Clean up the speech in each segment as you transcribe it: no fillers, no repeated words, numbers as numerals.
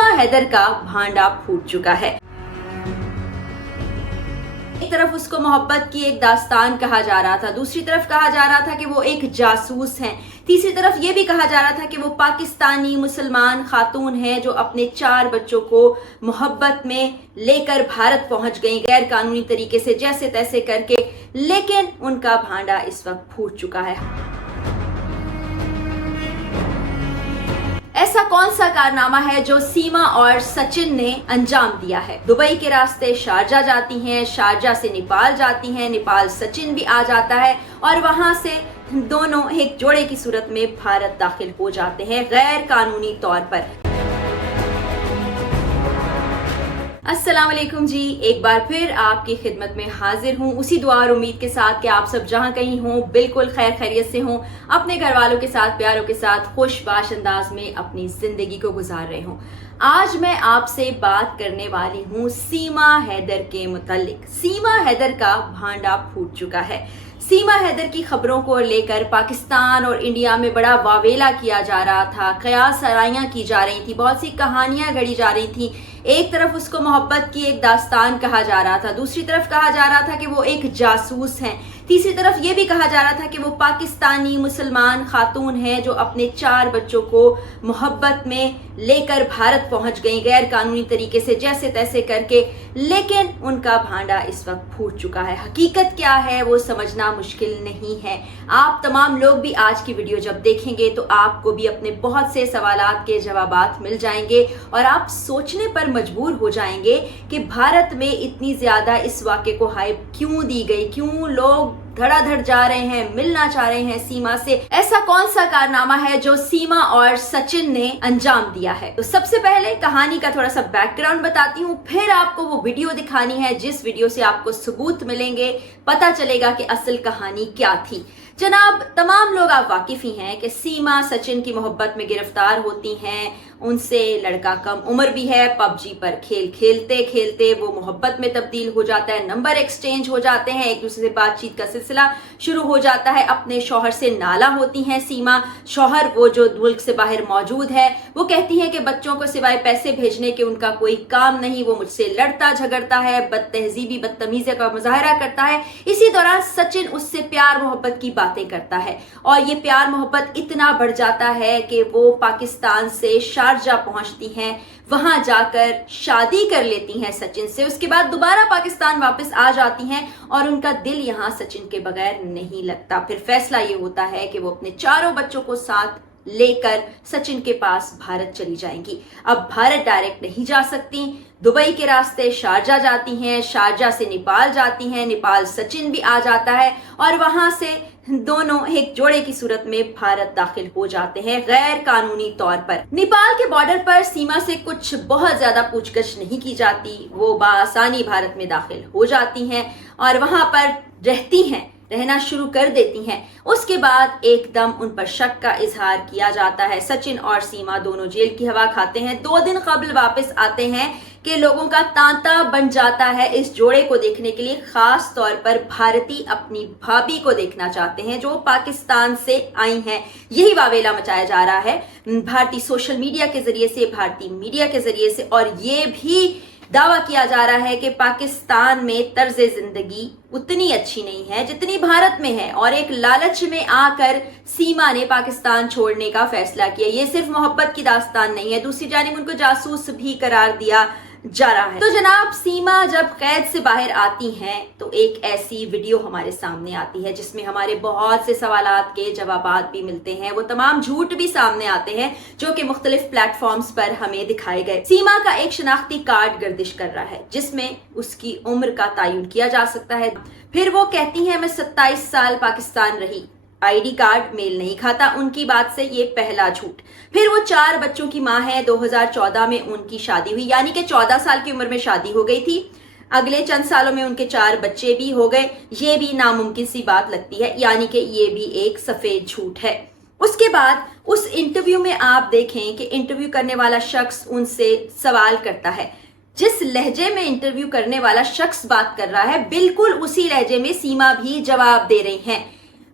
सीमा हैदर का भांडा फूट चुका है। एक तरफ उसको मोहब्बत की एक दास्तान कहा जा रहा था, दूसरी तरफ कहा जा रहा था कि वो एक जासूस हैं, तीसरी तरफ ये भी कहा जा रहा था कि वो पाकिस्तानी मुसलमान खातून हैं जो अपने 4 बच्चों को मोहब्बत में लेकर भारत पहुंच गई गैर कानूनी तरीके से, जैसे तैसे करके, लेकिन उनका भांडा इस वक्त फूट चुका है। ऐसा कौन सा कारनामा है जो सीमा और सचिन ने अंजाम दिया है? दुबई के रास्ते शारजा जाती हैं, शारजा से नेपाल जाती हैं, नेपाल सचिन भी आ जाता है और वहां से दोनों एक जोड़े की सूरत में भारत दाखिल हो जाते हैं गैर कानूनी तौर पर। अस्सलाम वालेकुम जी, एक बार फिर आपकी खिदमत में हाजिर हूँ उसी दुआ और उम्मीद के साथ कि आप सब जहाँ कहीं हों बिल्कुल खैर खैरियत से हों, अपने घर वालों के साथ, प्यारों के साथ खुशबाश अंदाज में अपनी जिंदगी को गुजार रहे हों। आज मैं आपसे बात करने वाली हूँ सीमा हैदर के मुतालिक। सीमा हैदर का भांडा फूट चुका है। सीमा हैदर की खबरों को लेकर पाकिस्तान और इंडिया में बड़ा वावेला किया जा रहा था, कयास आराइयाँ की जा रही थी, बहुत सी कहानियां गढ़ी जा रही थी। एक तरफ उसको मोहब्बत की एक दास्तान कहा जा रहा था, दूसरी तरफ कहा जा रहा था कि वो एक जासूस हैं, तीसरी तरफ ये भी कहा जा रहा था कि वो पाकिस्तानी मुसलमान खातून हैं जो अपने 4 बच्चों को मोहब्बत में लेकर भारत पहुंच गई गैर कानूनी तरीके से, जैसे तैसे करके, लेकिन उनका भांडा इस वक्त फूट चुका है। हकीकत क्या है वो समझना मुश्किल नहीं है। आप तमाम लोग भी आज की वीडियो जब देखेंगे तो आपको भी अपने बहुत से सवालात के जवाबात मिल जाएंगे और आप सोचने पर मजबूर हो जाएंगे कि भारत में इतनी ज्यादा इस वाक़े को हाइप क्यों दी गई, क्यों लोग धड़ाधड़ जा रहे हैं, मिलना चाह रहे हैं सीमा से। ऐसा कौन सा कारनामा है जो सीमा और सचिन ने अंजाम दिया है? तो सबसे पहले कहानी का थोड़ा सा बैकग्राउंड बताती हूँ, फिर आपको वो वीडियो दिखानी है जिस वीडियो से आपको सबूत मिलेंगे, पता चलेगा कि असल कहानी क्या थी। जनाब, तमाम लोग आप वाकिफ ही हैं कि सीमा सचिन की मोहब्बत में गिरफ्तार होती हैं, उनसे लड़का कम उम्र भी है, पबजी पर खेल खेलते खेलते वो मोहब्बत में तब्दील हो जाता है, नंबर एक्सचेंज हो जाते हैं, एक दूसरे से बातचीत का सिलसिला शुरू हो जाता है, अपने शौहर से नाला होती हैं सीमा। शौहर वो जो मुल्क से बाहर मौजूद है, वो कहती है कि बच्चों को सिवाय पैसे भेजने के उनका कोई काम नहीं, वो मुझसे लड़ता झगड़ता है, बदतहजीबी बदतमीजी का मुजाहरा करता है। इसी दौरान सचिन उससे प्यार मोहब्बत की बातें करता है और ये प्यार मोहब्बत इतना बढ़ जाता है कि वो पाकिस्तान से शारजा पहुंचती हैं, वहां जाकर शादी कर लेती हैं सचिन से। उसके बाद दोबारा पाकिस्तान वापस आ जाती हैं और उनका दिल यहां सचिन के बगैर नहीं लगता। फिर फैसला ये होता है कि वो अपने 4 बच्चों को साथ लेकर सचिन के पास भारत चली जाएंगी। अब भारत डायरेक्ट नहीं जा सकती, दुबई के रास्ते शारजा जाती हैं, शारजा से नेपाल जाती हैं, नेपाल सचिन भी आ जाता है और वहां से दोनों एक जोड़े की सूरत में भारत दाखिल हो जाते हैं गैर कानूनी तौर पर। नेपाल के बॉर्डर पर सीमा से कुछ बहुत ज्यादा पूछगछ नहीं की जाती, वो बासानी भारत में दाखिल हो जाती हैं और वहां पर रहना शुरू कर देती हैं। उसके बाद एकदम उन पर शक का इजहार किया जाता है। सचिन और सीमा दोनों जेल की हवा खाते हैं, 2 दिन कबल वापस आते हैं कि लोगों का तांता बन जाता है इस जोड़े को देखने के लिए। खास तौर पर भारती अपनी भाभी को देखना चाहते हैं जो पाकिस्तान से आई हैं। यही वावेला मचाया जा रहा है भारतीय सोशल मीडिया के जरिए से, भारतीय मीडिया के जरिए से, और ये भी दावा किया जा रहा है कि पाकिस्तान में तर्ज जिंदगी उतनी अच्छी नहीं है जितनी भारत में है और एक लालच में आकर सीमा ने पाकिस्तान छोड़ने का फैसला किया। ये सिर्फ मोहब्बत की दास्तान नहीं है, दूसरी जानिब उनको जासूस भी करार दिया जा रहा है। तो जनाब, सीमा जब कैद से बाहर आती हैं तो एक ऐसी वीडियो हमारे सामने आती है जिसमें हमारे बहुत से सवालात के जवाबात भी मिलते हैं, वो तमाम झूठ भी सामने आते हैं जो कि मुख्तलिफ प्लेटफॉर्म्स पर हमें दिखाए गए। सीमा का एक शनाख्ती कार्ड गर्दिश कर रहा है जिसमें उसकी उम्र का तयन किया जा सकता है। फिर वो कहती है मैं 27 साल पाकिस्तान रही, आईडी कार्ड मेल नहीं खाता उनकी बात से, ये पहला झूठ। फिर वो 4 बच्चों की मां है, 2014 में उनकी शादी हुई, यानी कि 14 साल की उम्र में शादी हो गई थी। अगले चंद सालों में उनके 4 बच्चे भी हो गए। ये भी नामुमकिन सी बात लगती है, यानी कि ये भी एक सफेद झूठ है। उसके बाद उस इंटरव्यू में आप देखें कि इंटरव्यू करने वाला शख्स उनसे सवाल करता है, जिस लहजे में इंटरव्यू करने वाला शख्स बात कर रहा है बिल्कुल उसी लहजे में सीमा भी जवाब दे रही हैं।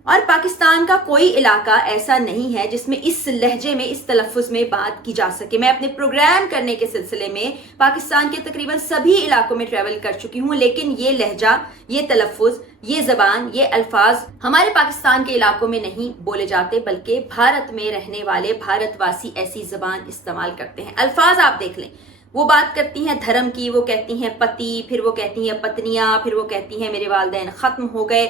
اور پاکستان کا کوئی علاقہ ایسا نہیں ہے جس میں اس لہجے میں اس تلفظ میں بات کی جا سکے. میں اپنے پروگرام کرنے کے سلسلے میں پاکستان کے تقریباً سبھی علاقوں میں ٹریول کر چکی ہوں, لیکن یہ لہجہ, یہ تلفظ, یہ زبان, یہ الفاظ ہمارے پاکستان کے علاقوں میں نہیں بولے جاتے, بلکہ بھارت میں رہنے والے بھارت واسی ایسی زبان استعمال کرتے ہیں. الفاظ آپ دیکھ لیں, وہ بات کرتی ہیں دھرم کی, وہ کہتی ہیں پتی, پھر وہ کہتی ہیں پتنیاں, پھر وہ کہتی ہیں میرے والدین ختم ہو گئے.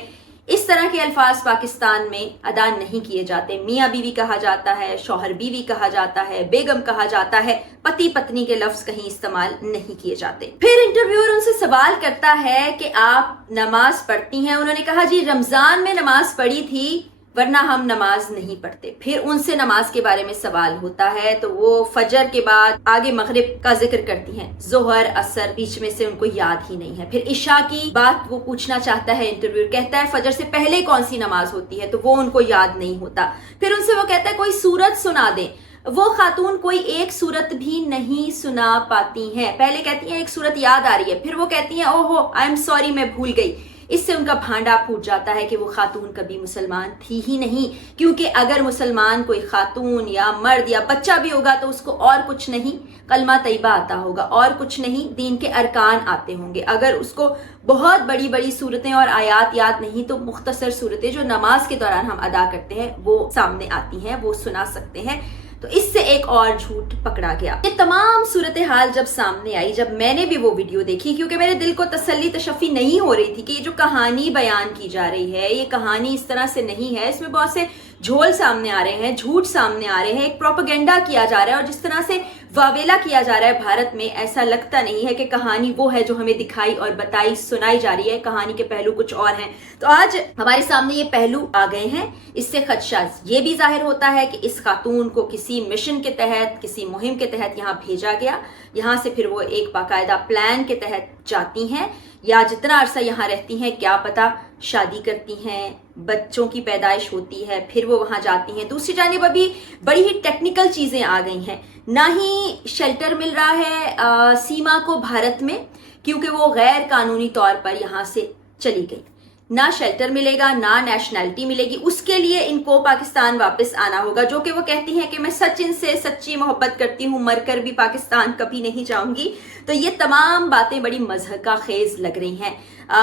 اس طرح کے الفاظ پاکستان میں ادا نہیں کیے جاتے. میاں بیوی کہا جاتا ہے, شوہر بیوی کہا جاتا ہے, بیگم کہا جاتا ہے, پتی پتنی کے لفظ کہیں استعمال نہیں کیے جاتے. پھر انٹرویور ان سے سوال کرتا ہے کہ آپ نماز پڑھتی ہیں؟ انہوں نے کہا جی رمضان میں نماز پڑھی تھی, ورنہ ہم نماز نہیں پڑھتے. پھر ان سے نماز کے بارے میں سوال ہوتا ہے تو وہ فجر کے بعد آگے مغرب کا ذکر کرتی ہیں, ظہر عصر بیچ میں سے ان کو یاد ہی نہیں ہے. پھر عشاء کی بات وہ پوچھنا چاہتا ہے انٹرویور, کہتا ہے فجر سے پہلے کون سی نماز ہوتی ہے, تو وہ ان کو یاد نہیں ہوتا. پھر ان سے وہ کہتا ہے کوئی سورت سنا دیں. وہ خاتون کوئی ایک سورت بھی نہیں سنا پاتی ہیں. پہلے کہتی ہیں ایک سورت یاد آ رہی ہے, پھر وہ کہتی ہیں اوہو آئی ایم سوری میں بھول گئی. اس سے ان کا بھانڈا پھوٹ جاتا ہے کہ وہ خاتون کبھی مسلمان تھی ہی نہیں, کیونکہ اگر مسلمان کوئی خاتون یا مرد یا بچہ بھی ہوگا تو اس کو اور کچھ نہیں کلمہ طیبہ آتا ہوگا, اور کچھ نہیں دین کے ارکان آتے ہوں گے. اگر اس کو بہت بڑی بڑی صورتیں اور آیات یاد نہیں تو مختصر صورتیں جو نماز کے دوران ہم ادا کرتے ہیں وہ سامنے آتی ہیں, وہ سنا سکتے ہیں. تو اس سے ایک اور جھوٹ پکڑا گیا. یہ تمام صورتحال جب سامنے آئی, جب میں نے بھی وہ ویڈیو دیکھی, کیونکہ میرے دل کو تسلی تشفی نہیں ہو رہی تھی کہ یہ جو کہانی بیان کی جا رہی ہے یہ کہانی اس طرح سے نہیں ہے, اس میں بہت سے جھول سامنے آ رہے ہیں, جھوٹ سامنے آ رہے ہیں, ایک پروپیگنڈا کیا جا رہا ہے, اور جس طرح سے واویلا کیا جا رہا ہے بھارت میں, ایسا لگتا نہیں ہے کہ کہانی وہ ہے جو ہمیں دکھائی اور بتائی سنائی جا رہی ہے. کہانی کے پہلو کچھ اور ہیں. تو آج ہمارے سامنے یہ پہلو آ گئے ہیں. اس سے خدشہ یہ بھی ظاہر ہوتا ہے کہ اس خاتون کو کسی مشن کے تحت, کسی مہم کے تحت یہاں بھیجا گیا, یہاں سے پھر وہ ایک باقاعدہ پلان کے تحت جاتی ہیں, یا جتنا عرصہ یہاں رہتی ہیں کیا پتہ شادی کرتی ہیں, بچوں کی پیدائش ہوتی ہے, پھر وہ وہاں جاتی ہیں. دوسری جانب ابھی بڑی ہی ٹیکنیکل چیزیں آ گئی ہیں. نہ ہی شیلٹر مل رہا ہے سیما کو بھارت میں, کیونکہ وہ غیر قانونی طور پر یہاں سے چلی گئی. نہ شیلٹر ملے گا, نہ نیشنلٹی ملے گی. اس کے لیے ان کو پاکستان واپس آنا ہوگا, جو کہ وہ کہتی ہیں کہ میں سچ ان سے سچی محبت کرتی ہوں, مر کر بھی پاکستان کبھی نہیں جاؤں گی. تو یہ تمام باتیں بڑی مضحکہ خیز لگ رہی ہیں.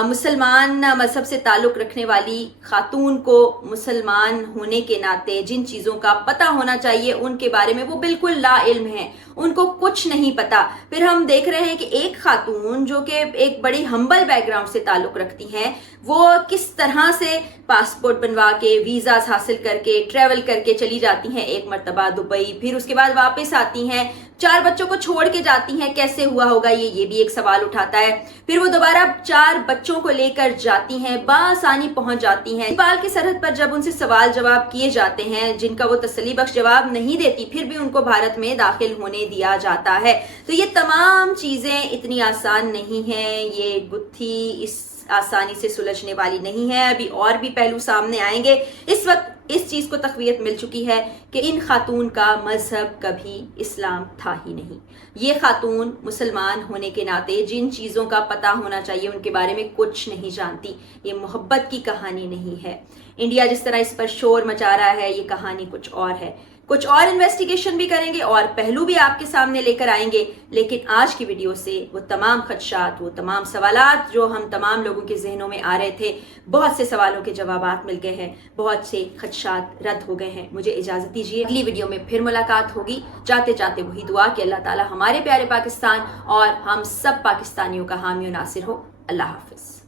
مسلمان مذہب سے تعلق رکھنے والی خاتون کو مسلمان ہونے کے ناطے جن چیزوں کا پتہ ہونا چاہیے ان کے بارے میں وہ بالکل لا علم ہیں, ان کو کچھ نہیں پتا. پھر ہم دیکھ رہے ہیں کہ ایک خاتون جو کہ ایک بڑی ہمبل بیک گراؤنڈ سے تعلق رکھتی ہیں, وہ کس طرح سے پاسپورٹ بنوا کے, ویزاز حاصل کر کے, ٹریول کر کے چلی جاتی ہیں ایک مرتبہ دبئی, پھر اس کے بعد واپس آتی ہیں, 4 بچوں کو چھوڑ کے جاتی ہیں. کیسے ہوا ہوگا یہ بھی ایک سوال اٹھاتا ہے. پھر وہ دوبارہ 4 بچوں کو لے کر جاتی ہیں, بآسانی پہنچ جاتی ہیں. نیپال کی سرحد پر جب ان سے سوال جواب کیے جاتے ہیں جن کا وہ تسلی بخش جواب نہیں دیتی, پھر بھی ان کو بھارت میں داخل ہونے دیا جاتا ہے. تو یہ تمام چیزیں اتنی آسان نہیں ہیں, یہ گتھی اس آسانی سے سلجھنے والی نہیں ہے. ابھی اور بھی پہلو سامنے آئیں گے. اس وقت اس چیز کو تقویت مل چکی ہے کہ ان خاتون کا مذہب کبھی اسلام تھا ہی نہیں. یہ خاتون مسلمان ہونے کے ناطے جن چیزوں کا پتہ ہونا چاہیے ان کے بارے میں کچھ نہیں جانتی. یہ محبت کی کہانی نہیں ہے. انڈیا جس طرح اس پر شور مچا رہا ہے, یہ کہانی کچھ اور ہے. کچھ اور انویسٹیگیشن بھی کریں گے اور پہلو بھی آپ کے سامنے لے کر آئیں گے. لیکن آج کی ویڈیو سے وہ تمام خدشات, وہ تمام سوالات جو ہم تمام لوگوں کے ذہنوں میں آ رہے تھے, بہت سے سوالوں کے جوابات مل گئے ہیں, بہت سے خدشات رد ہو گئے ہیں. مجھے اجازت دیجیے, اگلی ویڈیو میں پھر ملاقات ہوگی. جاتے جاتے وہی دعا کہ اللہ تعالی ہمارے پیارے پاکستان اور ہم سب پاکستانیوں کا حامی و ناصر ہو. اللہ حافظ.